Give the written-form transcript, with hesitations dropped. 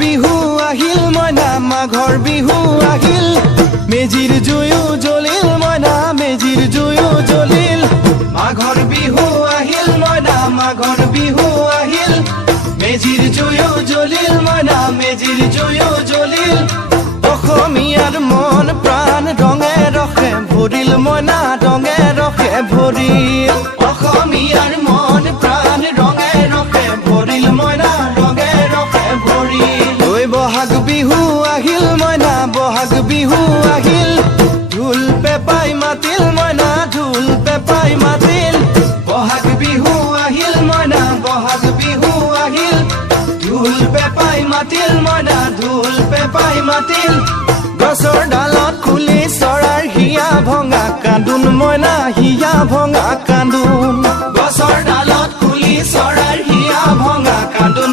বিহু আহিল মইনা মাঘৰ বিহু আহিল মেজিৰ জুয়ো জ্বলিল মইনা মেজিৰ জুয়ো জ্বলিল মাঘৰ বিহু আহিল মইনা মাঘৰ বিহু আহিল মেজিৰ জুয়ো জ্বলিল মইনা মেজিৰ জুয়ো জ্বলিল অসমীয়াৰ মন প্ৰাণ ৰঙে ৰখে ভৰিল মইনা ৰঙে ৰখে ভৰিল অসমীয়াৰ মন প্ৰাণ ৰঙে ৰখে ভৰিল মইনা ৰঙে ৰখে ভৰিল ঐ বহাগ বিহু আহিল মইনা বহাগ বিহু আহিল ঢোল পেপাই মাতিল মইনা ঢোল পেপাই মাতিল বহাগ বিহু আহিল মইনা বহাগ বিহু আহিল ঢোল পেপাই মাতিল মইনা ঢোল পেপাই মাতিল গছৰ ডালত খুলি চৰাৰ হিয়া ভঙা কান্দোন মইনা হিয়া ভঙা কান্দোন গছৰ ডালত খুলি চৰাৰ হিয়া ভঙা কান্দোন